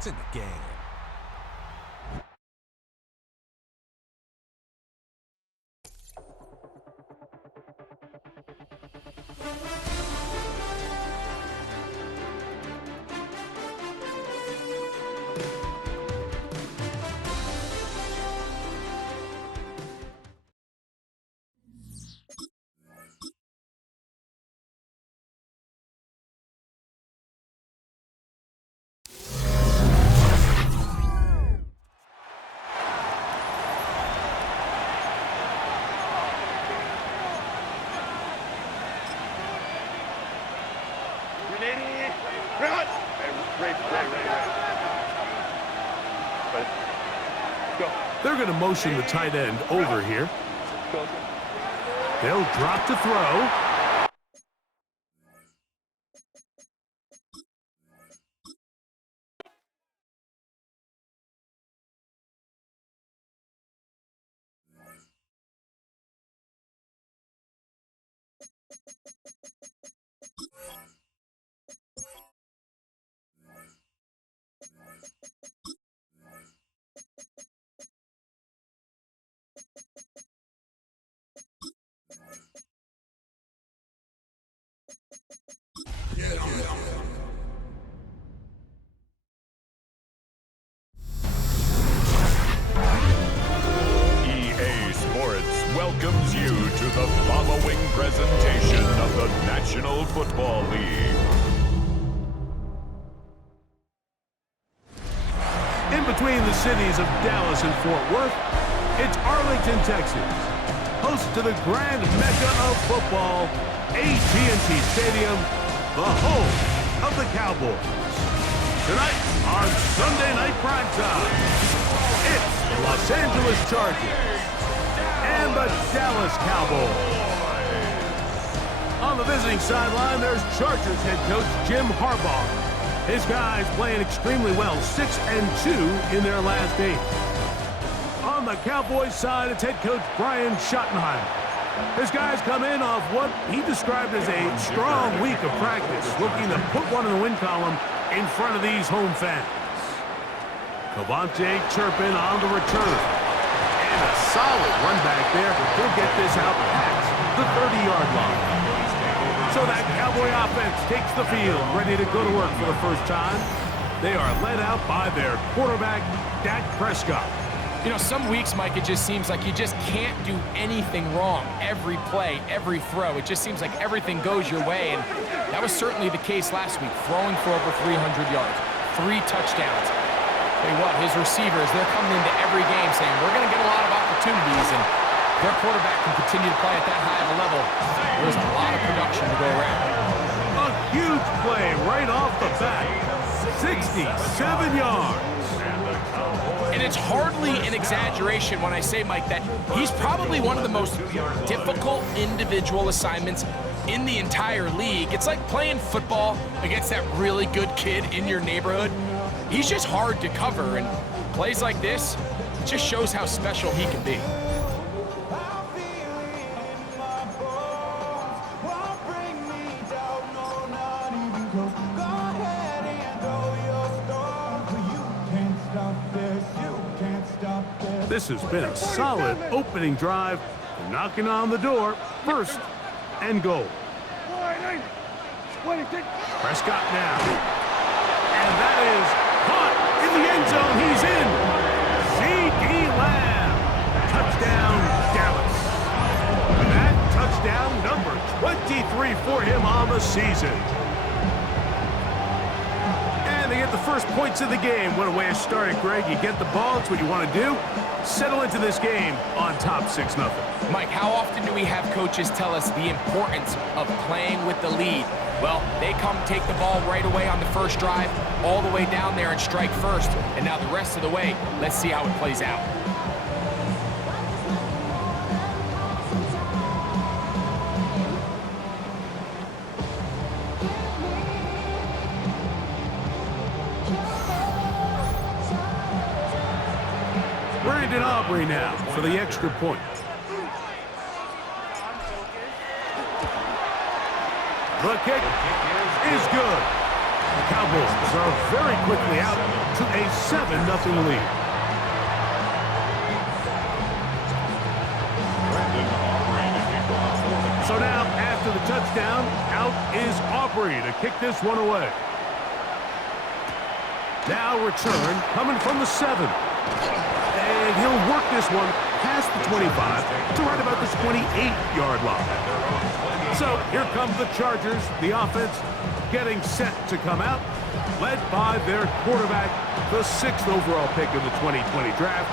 It's in the game. They're going to motion the tight end over here. They'll drop to throw. EA Sports welcomes you to the following presentation of the National Football League. In between the cities of Dallas and Fort Worth, it's Arlington, Texas, host to the grand mecca of football, AT&T Stadium, the home of the Cowboys. Tonight on Sunday Night Primetime, it's the Los Angeles Chargers and the Dallas Cowboys. On the visiting sideline, there's Chargers head coach Jim Harbaugh. His guys playing extremely well, 6-2 in their last 8. On the Cowboys side, it's head coach Brian Schottenheimer. His guys come in off what he described as a strong week of practice, looking to put one in the win column in front of these home fans. Cavante Turpin on the return. And a solid run back there. He'll get this out past the 30-yard line. So that Cowboy offense takes the field, ready to go to work for the first time. They are led out by their quarterback, Dak Prescott. You know, some weeks, Mike, it just seems like you just can't do anything wrong. Every play, every throw, it just seems like everything goes your way, and that was certainly the case last week, throwing for over 300 yards, 3 touchdowns. Tell you what, his receivers, they're coming into every game saying, we're going to get a lot of opportunities, and their quarterback can continue to play at that high of a level. There's a lot of production to go around. A huge play right off the bat. 67 yards. And it's hardly an exaggeration when I say, Mike, that he's probably one of the most difficult individual assignments in the entire league. It's like playing football against that really good kid in your neighborhood. He's just hard to cover, and plays like this, it just shows how special he can be. This has been a solid opening drive, knocking on the door, 1st and goal. Prescott now. And that is caught in the end zone. He's in. C.D. Lamb. Touchdown, Dallas. That touchdown number 23 for him on the season. They get the first points of the game. What a way to start it, Greg. You get the ball. It's what you want to do. Settle into this game on top 6-0. Mike, how often do we have coaches tell us the importance of playing with the lead? Well, they come take the ball right away on the first drive, all the way down there and strike first. And now the rest of the way, let's see how it plays out. Brandon Aubrey now for the extra point. The kick is good. The Cowboys are very quickly out to a 7-0 lead. So now, after the touchdown, out is Aubrey to kick this one away. Now return coming from the 7. And he'll work this one past the 25 to right about the 28-yard line. So here come the Chargers, the offense getting set to come out, led by their quarterback, the 6th overall pick in the 2020 draft.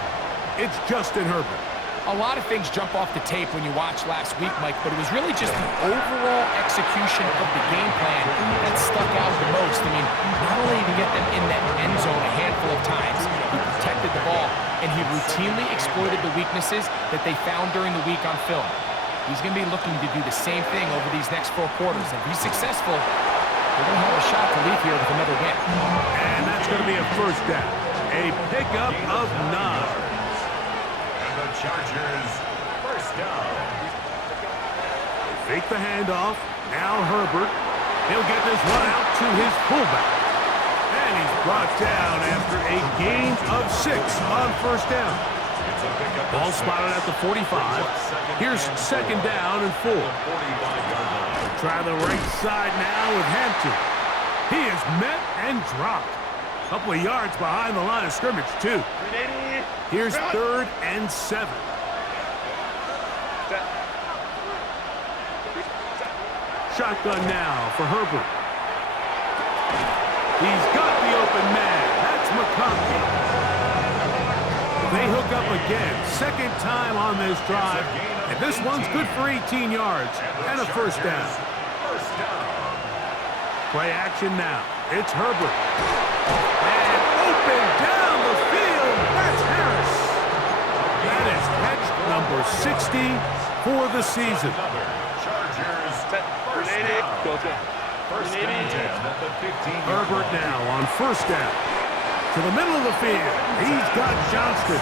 It's Justin Herbert. A lot of things jump off the tape when you watched last week, Mike, but it was really just the overall execution of the game plan that stuck out the most. I mean, not only did he get them in that end zone a handful of times, he protected the ball, and he routinely exploited the weaknesses that they found during the week on film. He's going to be looking to do the same thing over these next 4 quarters. If he's successful, they're going to have a shot to leave here with another win. And that's going to be a first down. A pickup of 9. The Chargers, first down. Fake the handoff. Now Herbert. He'll get this one out to his fullback. And he's brought down after a gain of 6 on first down. Ball spotted at the 45. Here's second down and 4. We'll try the right side now with Hampton. He is met and dropped. A couple of yards behind the line of scrimmage, too. Here's 3rd and 7. Shotgun now for Herbert. He's got the open man. That's McConkey. They hook up again. Second time on this drive. And this one's good for 18 yards and a first down. Play action now. It's Herbert. And open down the field. That's Harris. That is catch number 60 for the season. Chargers, first down. First and 10 at the 15. Herbert now on first down. To the middle of the field. He's got Johnston.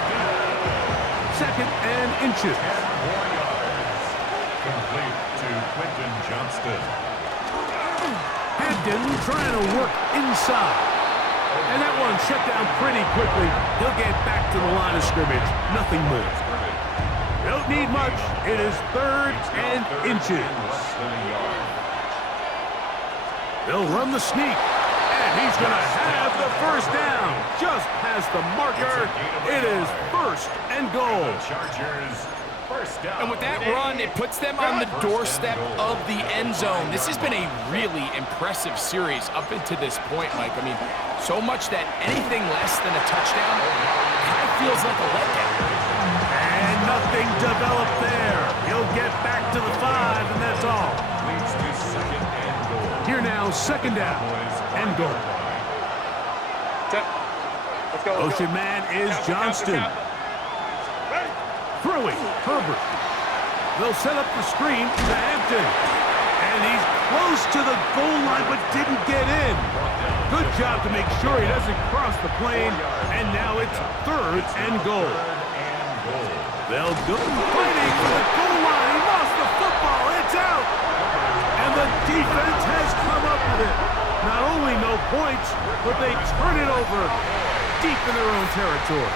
Second and inches. 10 more yards. Complete to Quentin Johnston. Hampton trying to work inside. And that one shut down pretty quickly. He'll get back to the line of scrimmage. Nothing more. Don't need much. It is 3rd and inches. They'll run the sneak. And he's going to have the first down. Just past the marker. It is 1st and goal. Chargers, first down. And with that run, it puts them on the doorstep of the end zone. This has been a really impressive series up into this point, Mike. I mean, so much that anything less than a touchdown kind of feels like a letdown. And nothing developed there. He'll get back to the 5, and that's all. Leads to second and goal. Here now, second down and goal. Motion man is Johnston. Throwing, Herbert. They'll set up the screen to Hampton. And he's close to the goal line, but didn't get in. Good job to make sure he doesn't cross the plane. And now it's 3rd and goal. They'll go fighting for the goal line. He lost the football. It's out. And the defense has come up with it. Not only no points, but they turn it over deep in their own territory.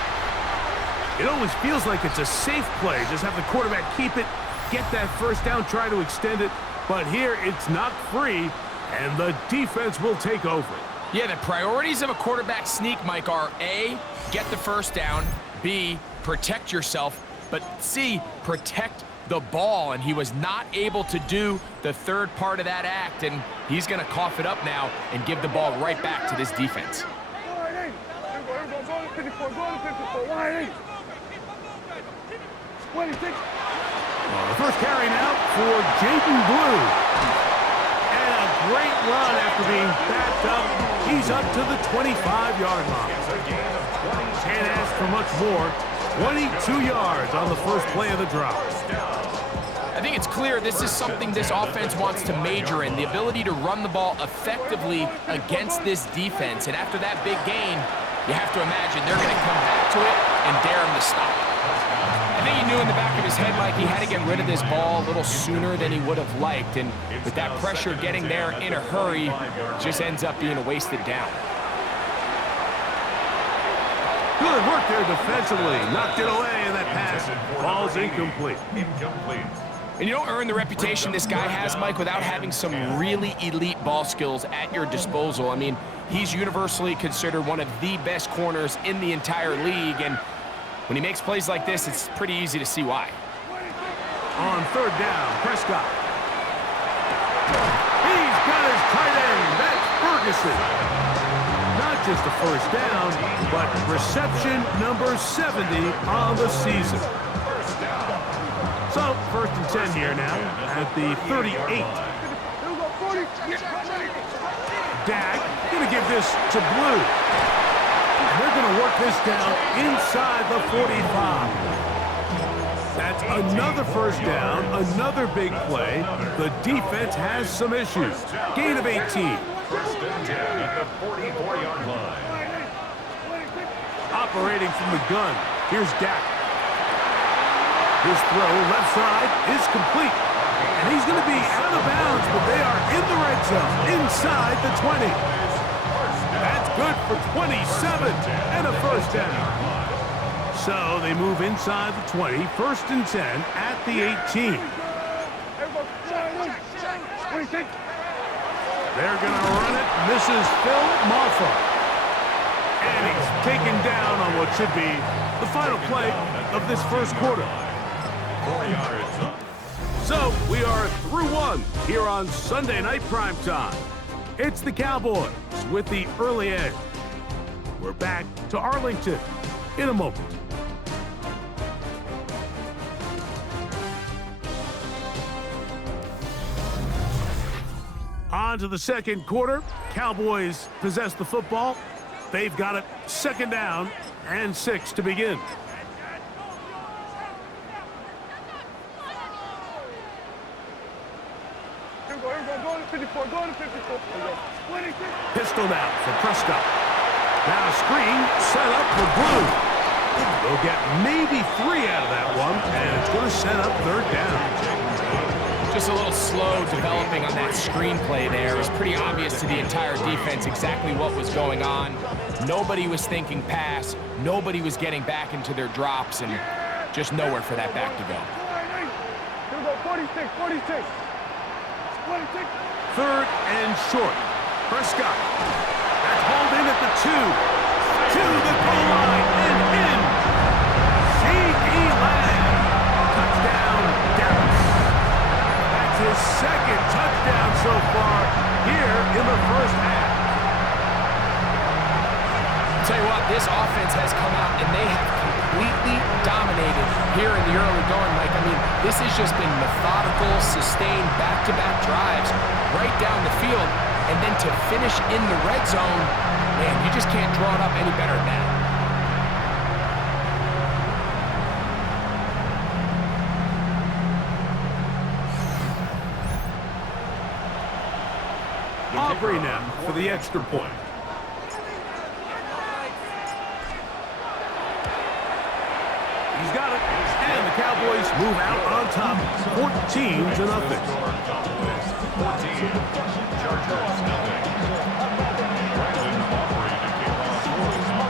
It always feels like it's a safe play. Just have the quarterback keep it, get that first down, try to extend it. But here it's not free, and the defense will take over. Yeah, the priorities of a quarterback sneak, Mike, are A, get the first down, B, protect yourself, but C, protect the ball. And he was not able to do the third part of that act, and he's going to cough it up now and give the ball right back to this defense. The first carry now for Jaden Blue. And a great run after being backed up. He's up to the 25-yard line. Can't ask for much more. 22 yards on the first play of the drop. I think it's clear this is something this offense wants to major in, the ability to run the ball effectively against this defense. And after that big gain, you have to imagine they're going to come back to it and dare him to stop. I think he knew in the back of his head, Mike, he had to get rid of this ball a little sooner than he would have liked. And with that pressure getting there in a hurry, it just ends up being a wasted down. Good work there defensively. Knocked it away, and that pass falls incomplete. And you don't earn the reputation this guy has, Mike, without having some really elite ball skills at your disposal. I mean, he's universally considered one of the best corners in the entire league, and when he makes plays like this, it's pretty easy to see why. On third down, Prescott. He's got his tight end. That's Ferguson. Not just a first down, but reception number 70 on the season. So, first and 10 here now at the 38. Dak going to give this to Blue. And they're going to work this down inside the 45. That's another first down, another big play. The defense has some issues. Gain of 18. First and 10 at the 44-yard line. Operating from the gun. Here's Dak. His throw left side is complete. And he's going to be out of bounds, but they are in the red zone, inside the 20. That's good for 27 and a first down. So they move inside the 20, first and 10 at the 18. They're going to run it. This is Phil Maffa. And he's taken down on what should be the final play of this first quarter. So we are through one here on Sunday Night Primetime. It's the Cowboys with the early edge. We're back to Arlington in a moment. On to the second quarter. Cowboys possess the football. They've got it second down and 6 to begin. Pistol now for Prescott. Now a screen set up for Blue. They'll get maybe 3 out of that one, and it's going to set up third down. Just a little slow developing on that screenplay there. It was pretty obvious to the entire defense exactly what was going on. Nobody was thinking pass. Nobody was getting back into their drops, and just nowhere for that back to go. Here we go, 46, 46. 46. Third and short. Prescott. That's hauled in at the 2. To the goal line and in. C.D. Lamb. Touchdown, Dallas. That's his second touchdown so far here in the first half. I'll tell you what, this offense has come out and they have completely dominated here in the early going, Mike. I mean, this has just been methodical, sustained, back-to-back drives right down the field. And then to finish in the red zone, man, you just can't draw it up any better than that. Aubrey now for the extra point. He's got it. And the Cowboys move out on top, 14-0.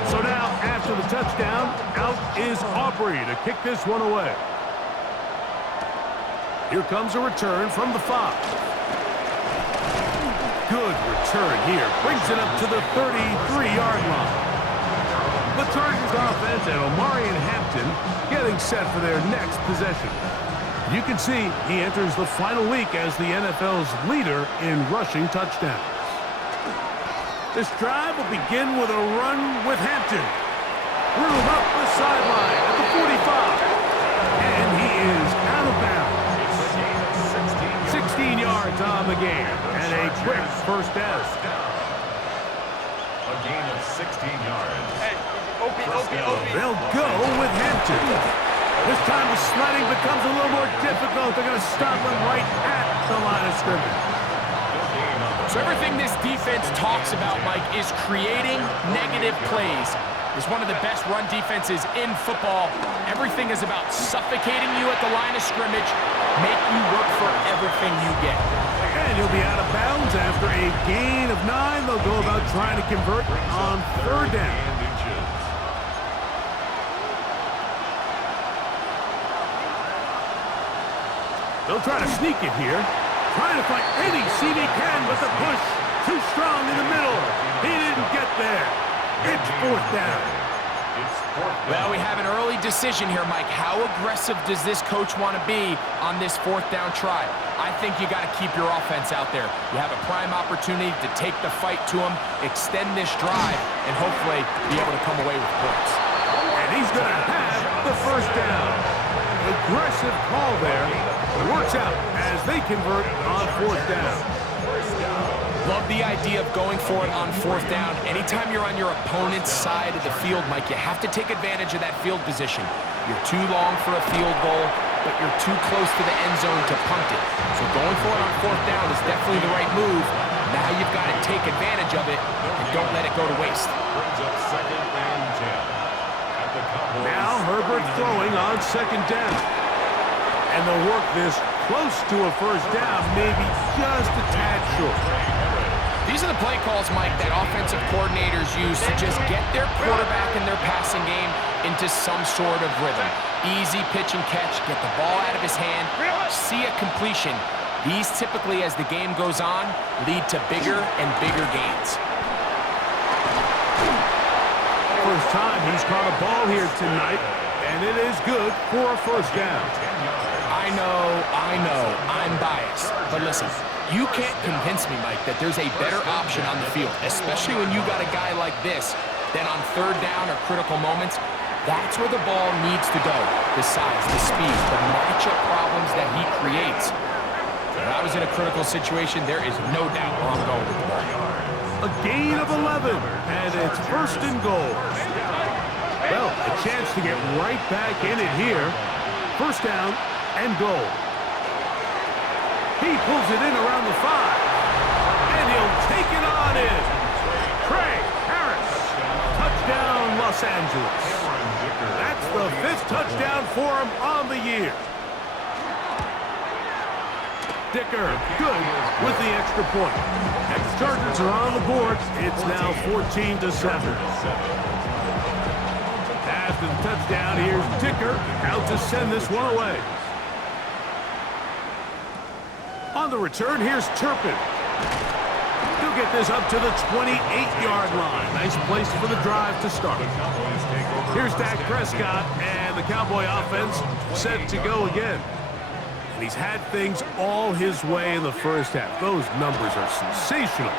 So now, after the touchdown, out is Aubrey to kick this one away. Here comes a return from the 5. Good return here. Brings it up to the 33-yard line. The Chargers offense and Omari and Hampton getting set for their next possession. You can see he enters the final week as the NFL's leader in rushing touchdowns. This drive will begin with a run with Hampton. Room up the sideline at the 45. And he is out of bounds. 16 yards on the game. And a quick first down. A gain of 16 yards. They'll go with Hampton. This time the sledding becomes a little more difficult. They're going to stop him right at the line of scrimmage. So everything this defense talks about, Mike, is creating negative plays. is one of the best run defenses in football. Everything is about suffocating you at the line of scrimmage, make you work for everything you get. And he'll be out of bounds after a gain of 9. They'll go about trying to convert on 3rd down. They'll try to sneak it here. Trying to find any seam he can, but the push too strong in the middle. He didn't get there. It's 4th down. Well, we have an early decision here, Mike. How aggressive does this coach want to be on this 4th down try? I think you got to keep your offense out there. You have a prime opportunity to take the fight to him, extend this drive, and hopefully be able to come away with points. And he's going to have the 1st down. Aggressive call there. It works out as they convert on 4th down. Love the idea of going for it on 4th down. Anytime you're on your opponent's side of the field, Mike, you have to take advantage of that field position. You're too long for a field goal, but you're too close to the end zone to punt it. So going for it on 4th down is definitely the right move. Now you've got to take advantage of it and don't let it go to waste. Now Herbert throwing on 2nd down. And they'll work this close to a 1st down, maybe just a tad short. These are the play calls, Mike, that offensive coordinators use to just get their quarterback and their passing game into some sort of rhythm. Easy pitch and catch, get the ball out of his hand, see a completion. These typically, as the game goes on, lead to bigger and bigger gains. First time he's caught a ball here tonight, and it is good for a 1st down. I know, I'm biased. But listen, you can't convince me, Mike, that there's a better option on the field, especially when you got a guy like this, then on 3rd down or critical moments, that's where the ball needs to go. The size, the speed, the matchup problems that he creates. If I was in a critical situation, there is no doubt where I'm going with the ball. A gain of 11, and it's 1st and goal. Well, a chance to get right back in it here. 1st down and goal. He pulls it in around the 5, and he'll take it on in. Craig Harris, touchdown Los Angeles. That's the 5th touchdown for him on the year. Dicker, good with the extra point. And the Chargers are on the board. It's now 14-7. After the touchdown, here's Dicker out to send this one away. On the return, here's Turpin. He'll get this up to the 28-yard line. Nice place for the drive to start. Here's Dak Prescott, and the Cowboy offense set to go again. And he's had things all his way in the 1st half. Those numbers are sensational.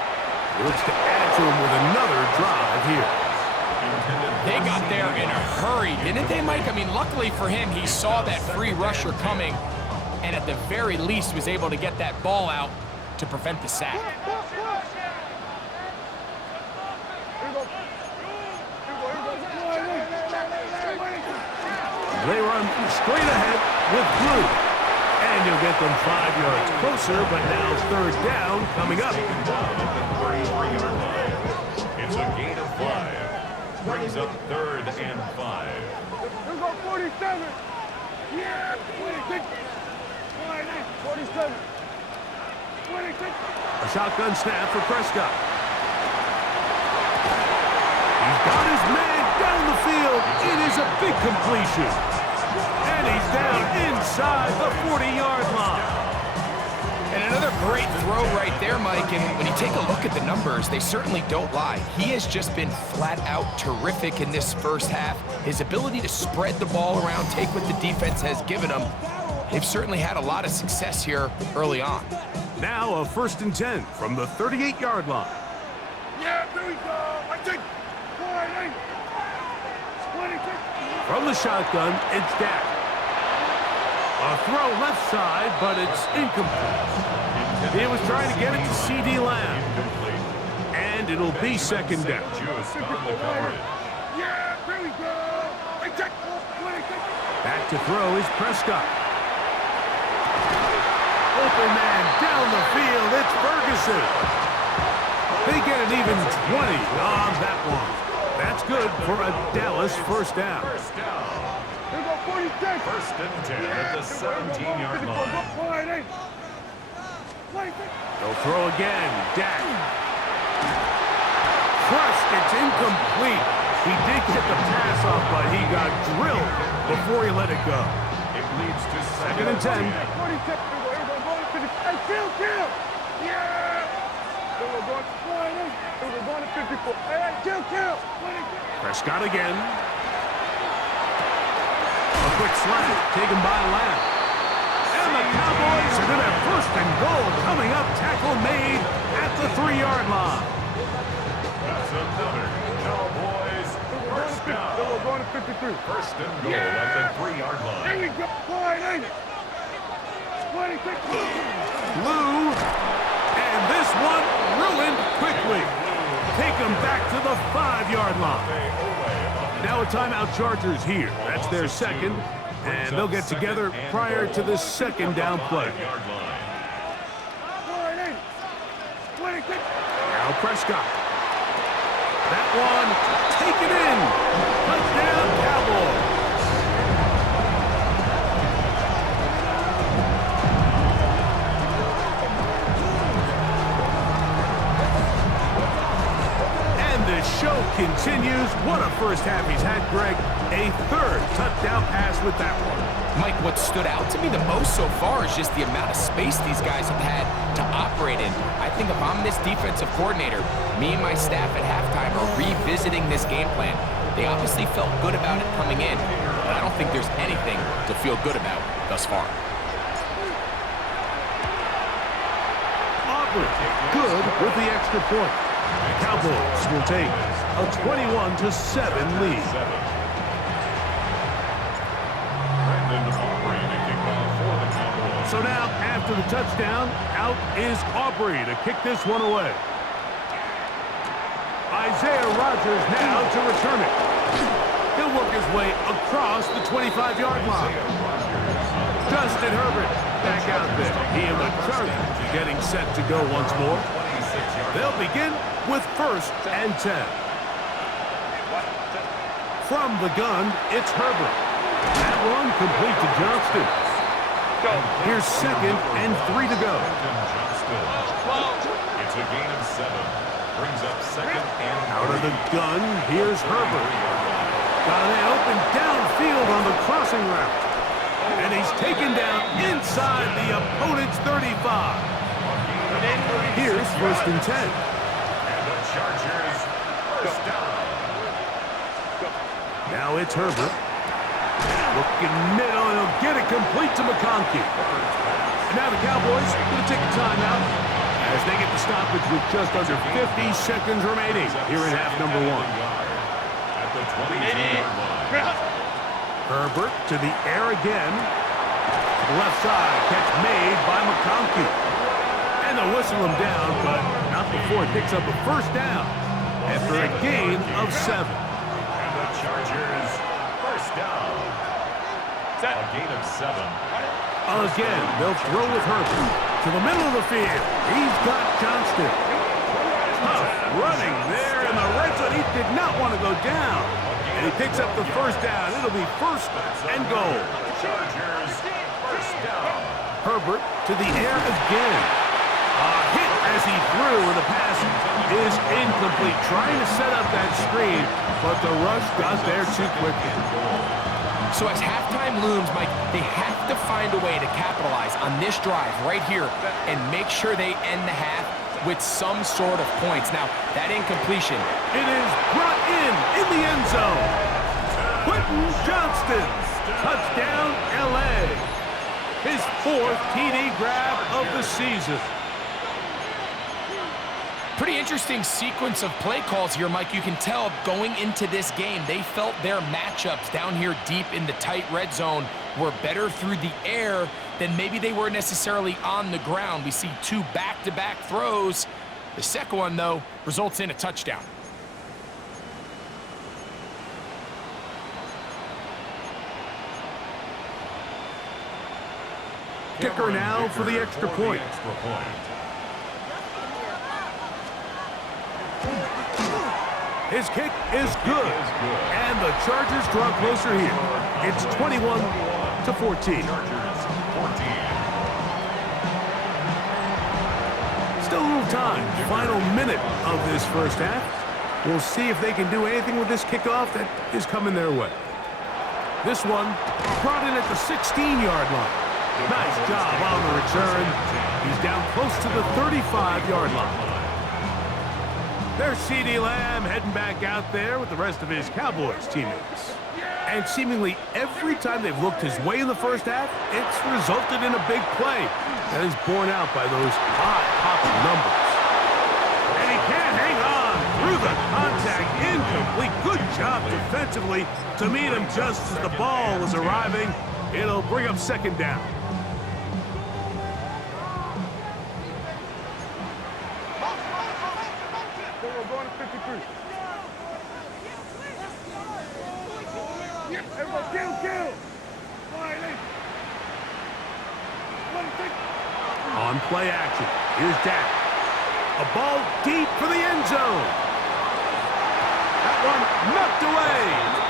He looks to add to him with another drive here. They got there in a hurry, didn't they, Mike? I mean, luckily for him, he saw that free rusher coming, and at the very least was able to get that ball out to prevent the sack. They run straight ahead with Blue. And you'll get them 5 yards closer, but now 3rd down coming up. It's a gain of 5. Brings up 3rd and 5. Here we go, 47. Yeah, 26. 47. 26. A shotgun snap for Prescott. He's got his man down the field. It is a big completion. And he's down inside the 40-yard line. And another great throw right there, Mike. And when you take a look at the numbers, they certainly don't lie. He has just been flat out terrific in this 1st half. His ability to spread the ball around, take what the defense has given him, they've certainly had a lot of success here early on. Now a 1st and 10 from the 38-yard line. Yeah, here we go. I take 48. 26. From the shotgun, it's Dak. A throw left side, but it's incomplete. He was trying to get it to C.D. Lamb. And it'll be 2nd down. Yeah, here we go. I take 26. Back to throw is Prescott. Open man down the field. It's Ferguson. They get an even 20 on that one. That's good for a Dallas first down. First down. Here we go, 46. First and 10 at the 17-yard line. They'll throw again. Dak. Crushed. It's incomplete. He did get the pass off, but he got drilled before he let it go. It leads to Second and 10. 46. Hey, kill. Yeah. We're going to 48. We're going to 54. Hey, kill. Prescott again. A quick slant taken by Lamb. And the Cowboys are going to have first and goal coming up. Tackle made at the 3-yard line. That's another Cowboys first down. We're going to 53. First and goal at the 3-yard line. Here we go. 48. 26. Lou. And this one ruined quickly. Take them back to the 5-yard line. Now a timeout Chargers here. That's their second. And they'll get together prior to the second down play. Now Prescott. That one taken in. Touchdown Cowboys. And the show continues. What a first half he's had, Greg. A third touchdown pass with that one. Mike, what stood out to me the most so far is just the amount of space these guys have had to operate in. I think if I'm this defensive coordinator, me and my staff at halftime are revisiting this game plan. They obviously felt good about it coming in, but I don't think there's anything to feel good about thus far. Aubrey, good with the extra point. The Cowboys will take a 21-7 lead. So now, after the touchdown, out is Aubrey to kick this one away. Isaiah Rodgers now to return it. He'll work his way across the 25-yard line. Justin Herbert back out there. He and the Chargers getting set to go once more. They'll begin with first and 10. From the gun, it's Herbert. That one complete to Johnston. Here's second and 3 to go. It's a gain of 7. Brings up second and Out of the gun, here's Herbert. Got an open downfield on the crossing route. And he's taken down inside the opponent's 35. Here's first and 10. And the Chargers first down. Now it's Herbert. Looking middle, and he'll get it complete to McConkey. And now the Cowboys going to take a timeout as they get the stoppage with just under 50 seconds remaining here in half number 1. At the 20-yard line. Herbert to the air again. To the left side, catch made by McConkey. And they'll whistle him down, but not before it picks up a first down after a gain of 7. And the Chargers first down. A gain of 7. Again, they'll throw with Herbert. To the middle of the field. He's got Johnston. Tough running there in the red zone. He did not want to go down. And he picks up the first down. It'll be first and goal. Chargers first down. Herbert to the air again. A hit as he threw, and the pass is incomplete. Trying to set up that screen, but the rush got there too quickly. So as halftime looms, Mike, they have to find a way to capitalize on this drive right here and make sure they end the half with some sort of points. Now, that incompletion. It is brought in the end zone. Quentin Johnston, touchdown, L.A. His 4th TD grab of the season. Pretty interesting sequence of play calls here, Mike. You can tell going into this game, they felt their matchups down here deep in the tight red zone were better through the air than maybe they were necessarily on the ground. We see 2 back-to-back throws. The second one, though, results in a touchdown. Kicker now for the extra point. His kick is good. And the Chargers draw closer here. It's 21-14. Still a little time. Final minute of this first half. We'll see if they can do anything with this kickoff that is coming their way. This one brought in at the 16-yard line. Nice job on the return. He's down close to the 35-yard line. There's CeeDee Lamb heading back out there with the rest of his Cowboys teammates. And seemingly every time they've looked his way in the first half, it's resulted in a big play that is borne out by those high-popping numbers. And he can't hang on through the contact. Incomplete. Good job defensively to meet him just as the ball was arriving. It'll bring up second down. We're going to 53. Everybody, kill! On play action, here's Dak. A ball deep for the end zone. That one knocked away.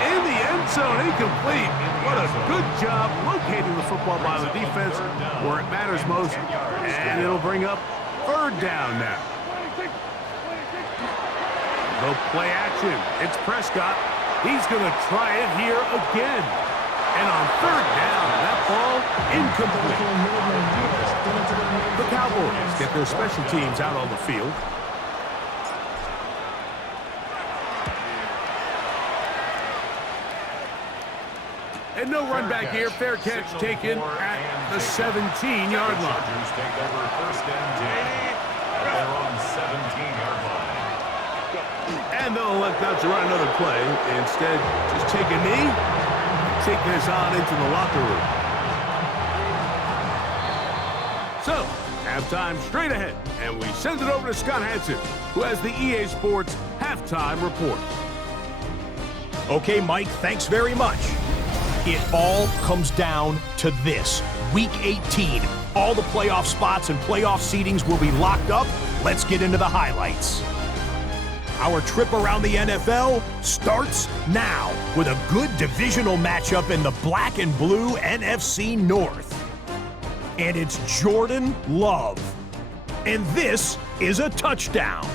In the end zone, incomplete. What a good job locating the football by the defense where it matters most. And it'll bring up third down now. No play action. It's Prescott. He's going to try it here again. And on third down, that ball incomplete. The Cowboys get their special teams out on the field. And no run back here. Fair catch taken at the 17-yard line. Take over first and 10. They're on 17-yard line. And they'll elect not to run another play. Instead, just take a knee, take this on into the locker room. So, halftime straight ahead, and we send it over to Scott Hansen, who has the EA Sports Halftime Report. Okay, Mike, thanks very much. It all comes down to this. Week 18. All the playoff spots and playoff seedings will be locked up. Let's get into the highlights. Our trip around the NFL starts now with a good divisional matchup in the black and blue NFC North. And it's Jordan Love. And this is a touchdown.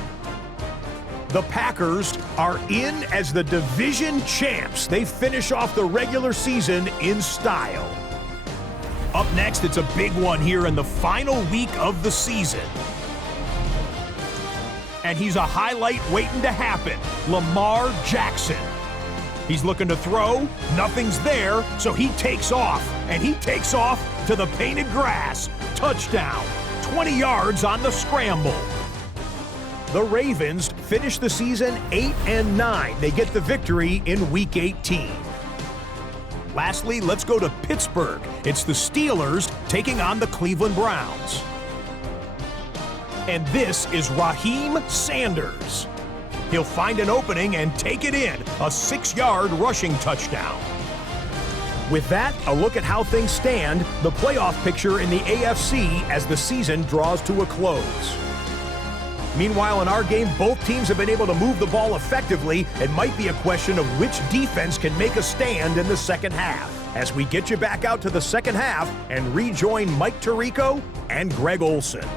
The Packers are in as the division champs. They finish off the regular season in style. Up next, it's a big one here in the final week of the season. And he's a highlight waiting to happen, Lamar Jackson. He's looking to throw, nothing's there, so he takes off, and he takes off to the painted grass. Touchdown, 20 yards on the scramble. The Ravens finish the season 8-9. They get the victory in Week 18. Lastly, let's go to Pittsburgh. It's the Steelers taking on the Cleveland Browns. And this is Raheem Sanders. He'll find an opening and take it in, a 6-yard rushing touchdown. With that, a look at how things stand, the playoff picture in the AFC as the season draws to a close. Meanwhile, in our game, both teams have been able to move the ball effectively. It might be a question of which defense can make a stand in the second half. As we get you back out to the second half and rejoin Mike Tirico and Greg Olson.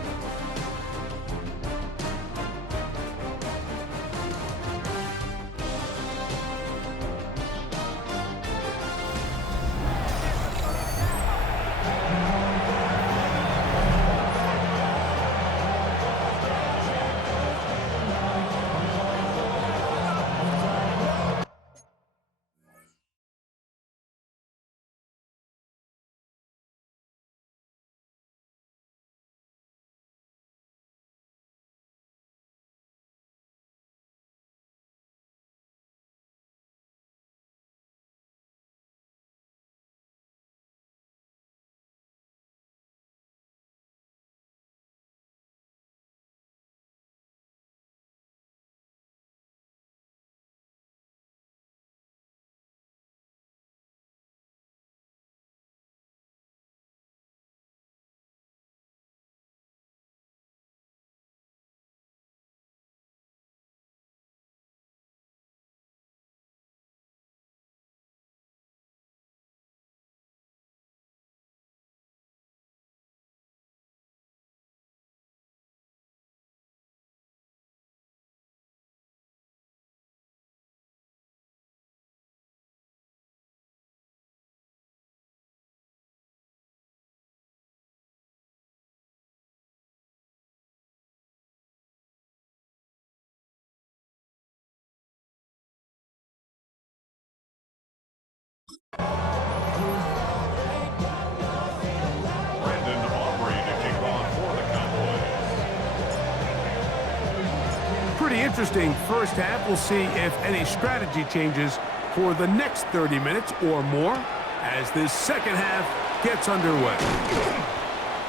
Pretty interesting first half. We'll see if any strategy changes for the next 30 minutes or more as this second half gets underway.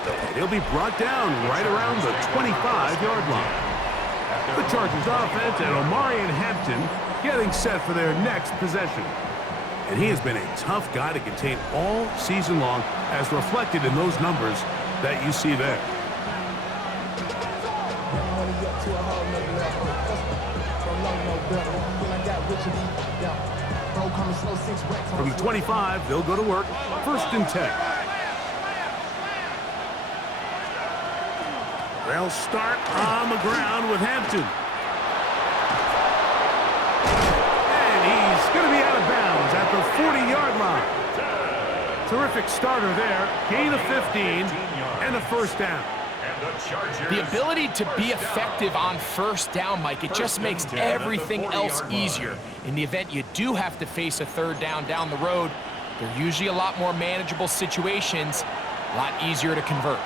And he'll be brought down right around the 25-yard line. The Chargers offense and Omarion Hampton getting set for their next possession. And he has been a tough guy to contain all season long, as reflected in those numbers that you see there. From the 25, they'll go to work. 1st and 10. They'll start on the ground with Hampton. And he's going to be out of bounds at the 40-yard line. Terrific starter there. Gain of 15 and a 1st down. The ability to be effective on 1st down, Mike, it just makes everything else easier. In the event you do have to face a 3rd down the road, they're usually a lot more manageable situations, a lot easier to convert.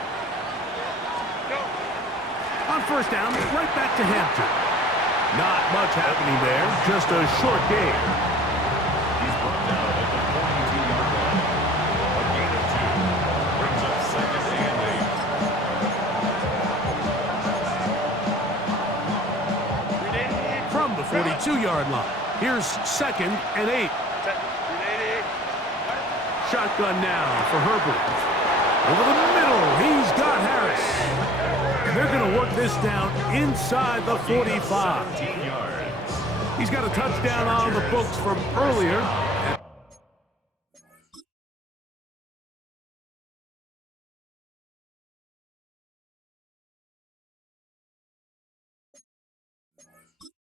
On 1st down, right back to Hampton. Not much happening there, just a short gain. He's brought down at the 42-yard line. A gain of 2 brings up 2nd and 8. From the 42-yard line, here's 2nd and 8. Shotgun now for Herbert. Over the middle, he's got Harris. They're going to work this down inside the 45. He's got a touchdown on the books from earlier.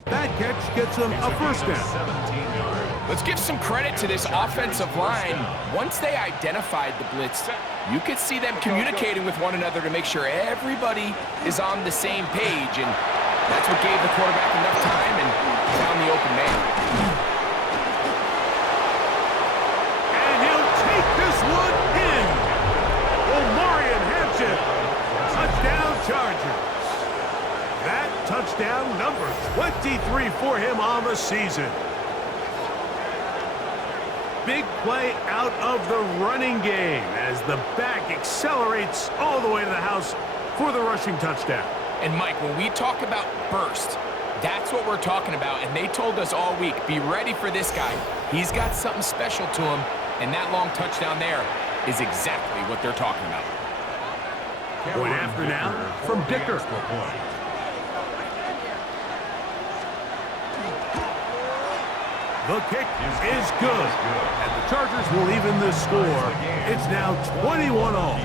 That catch gets him a 1st down. Let's give some credit to this offensive line. Once they identified the blitz, you could see them communicating with one another to make sure everybody is on the same page, and that's what gave the quarterback enough time and found the open man. And he'll take this one in. Omarion Hampton. Touchdown Chargers. That touchdown number 23 for him on the season. Big play out of the running game as the back accelerates all the way to the house for the rushing touchdown. And Mike, when we talk about burst, that's what we're talking about. And they told us all week, be ready for this guy. He's got something special to him. And that long touchdown there is exactly what they're talking about. Point after now from Dicker. The kick is good, and the Chargers will even the score. It's now 21-all.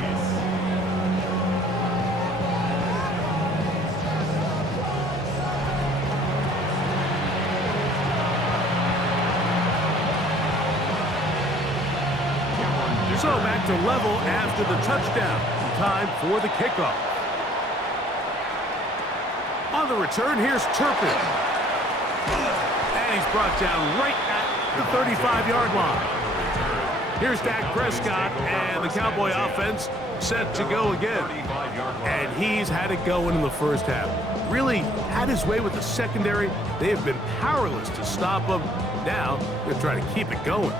So back to level after the touchdown. Time for the kickoff. On the return, here's Turpin. And he's brought down right at the 35-yard line. Here's Dak Prescott and the Cowboy offense set to go again. And he's had it going in the first half. Really had his way with the secondary. They have been powerless to stop him. Now they're trying to keep it going.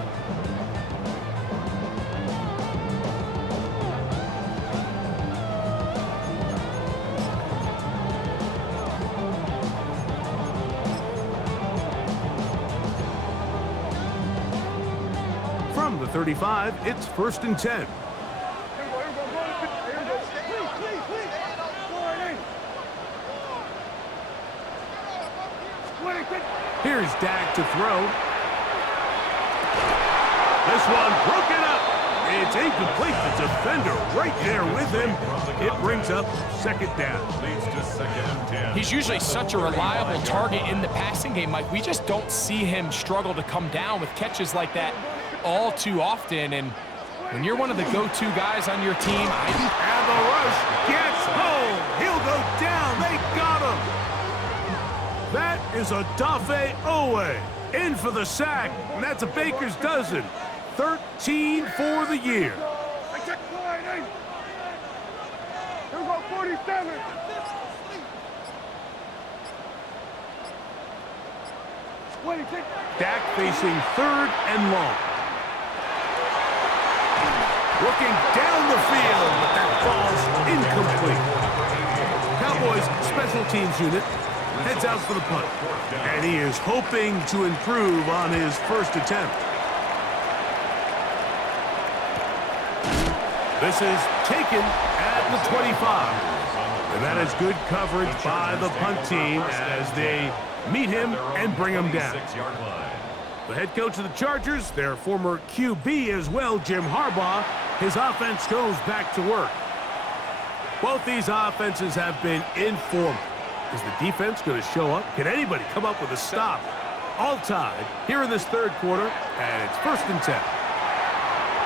From the 35, it's 1st and 10. Here's Dak to throw. This one broken up. It's incomplete. The defender right there with him. It brings up 2nd down. Leads to 2nd and 10. He's usually such a reliable target in the passing game, Mike. We just don't see him struggle to come down with catches like that all too often. And when you're one of the go-to guys on your team, and the rush gets home. He'll go down. They got him. That is a Dafe Owe in for the sack, and that's a baker's dozen. 13 for the year. Here we go, 47. Dak facing third and long. Looking down the field, but that falls incomplete. Cowboys special teams unit heads out for the punt. And he is hoping to improve on his first attempt. This is taken at the 25. And that is good coverage by the punt team as they meet him and bring him down. The head coach of the Chargers, their former QB as well, Jim Harbaugh, his offense goes back to work. Both these offenses have been informal. Is the defense going to show up? Can anybody come up with a stop? All tied here in this third quarter, and it's 1st and 10.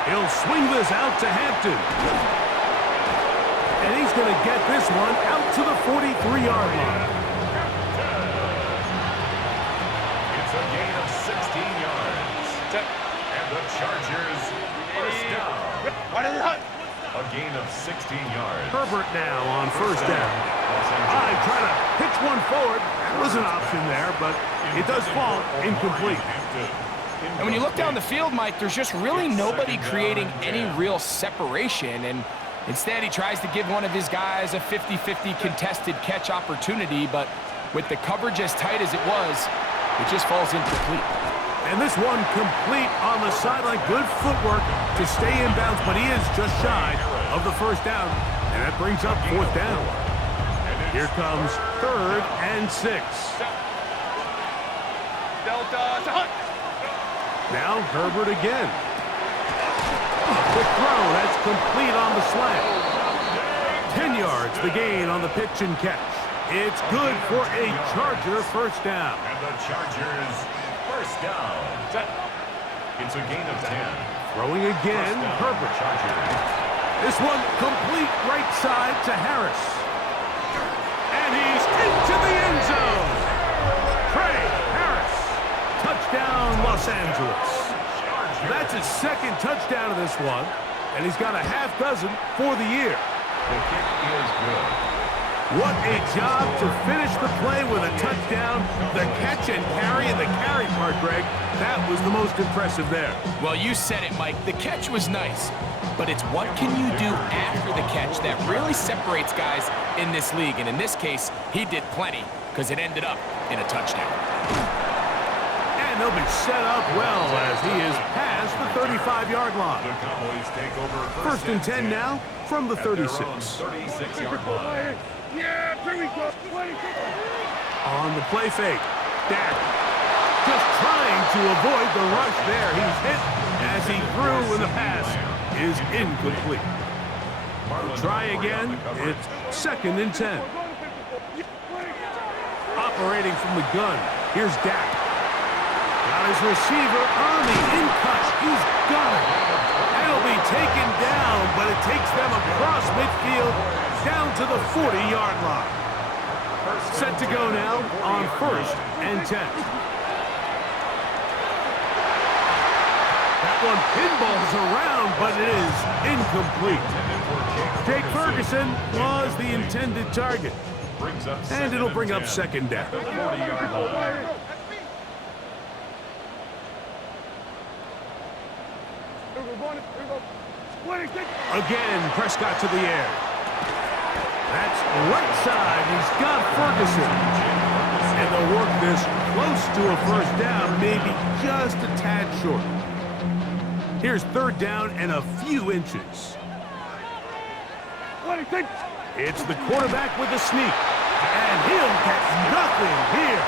He'll swing this out to Hampton. And he's going to get this one out to the 43-yard line. It's a gain of 16 yards. And the Chargers first down. A gain of 16 yards. Herbert now on 1st down. Trying to pitch one forward. That was an option there, but it does fall incomplete. And when you look down the field, Mike, there's just really nobody creating any real separation. And instead, he tries to give one of his guys a 50-50 contested catch opportunity, but with the coverage as tight as it was, it just falls incomplete. And this one complete on the sideline. Good footwork to stay in bounds, but he is just shy of the 1st down. And that brings up 4th down. Here comes 3rd and 6. Now Herbert again. Quick throw, that's complete on the slant. 10 yards the gain on the pitch and catch. It's good for a Charger 1st down. And the Chargers 1st down. It's a gain of 10. Throwing again, Herbert. This one complete right side to Harris. And he's into the end zone. Trey Harris. Touchdown, Los Angeles. That's his 2nd touchdown of this one, and he's got a half dozen for the year. The kick is good. What a job to finish the play with a touchdown. The catch and carry, and the carry part, Greg, that was the most impressive there. Well, you said it, Mike. The catch was nice, but it's what can you do after the catch that really separates guys in this league. And in this case, he did plenty because it ended up in a touchdown. And they'll be set up well as he is past the 35-yard line. The Cowboys take over 1st and 10 now from the 36. 36-yard line. Yeah, here we go. On the play fake, Dak just trying to avoid the rush there. He's hit as he threw when the pass is incomplete. Try again. It's 2nd and 10. Operating from the gun. Here's Dak. Got his receiver on the in-cut. He's got it. It'll be taken down, but it takes them across midfield down to the 40-yard line. Set to go now on 1st and 10. That one pinballs around, but it is incomplete. Jake Ferguson was the intended target. And it'll bring up 2nd down. Again, Prescott to the air. That's right side. He's got Ferguson. And they'll work this close to a 1st down, maybe just a tad short. Here's 3rd down and a few inches. It's the quarterback with the sneak. And he'll get nothing here.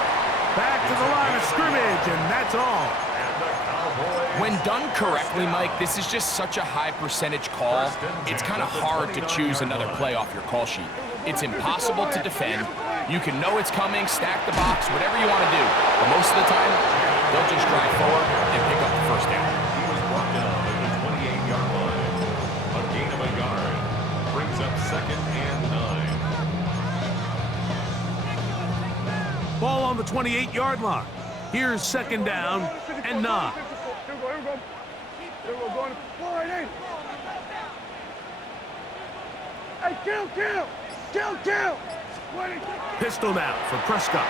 Back to the line of scrimmage, and that's all. When done correctly, Mike, this is just such a high percentage call. It's kind of hard to choose another play off your call sheet. It's impossible to defend. You can know it's coming, stack the box, whatever you want to do. But most of the time, they'll just drive forward and pick up the 1st down. He was brought down at the 28-yard line. A gain of a yard brings up 2nd and 9. Ball on the 28-yard line. Here's 2nd down and 9. Hey, kill! Kill! Pistol now for Prescott.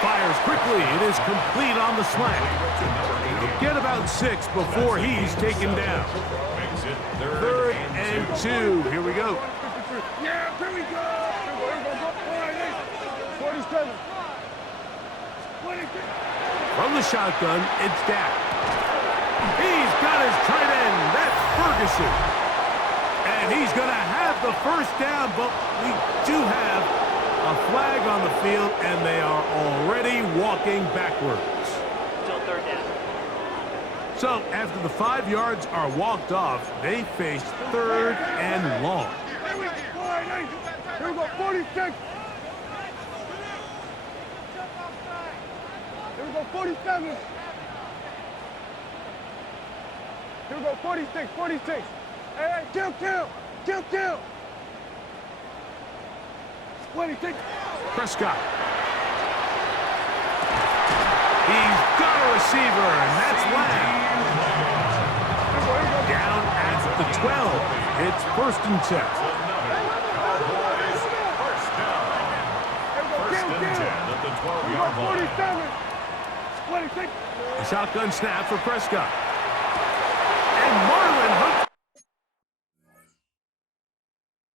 Fires quickly. It is complete on the slant. He'll get about 6 before he's taken down. Makes it 3rd and 2. Here we go. Yeah, here we go. 47. 26. From the shotgun, it's Dak. He's got his tight end. That's Ferguson. And he's going to have the first down, but we do have a flag on the field, and they are already walking backwards. Still 3rd down. So after the 5 yards are walked off, they face 3rd and long. Here we go, 46. Here we go, 47. Here we go, 46, 46. Hey, kill. 26. Prescott. He's got a receiver, and that's Lamb. Down at the 12. It's 1st and 10. Cowboys first down. First and 10 at the 12-yard line. 47. 26. A shotgun snap for Prescott.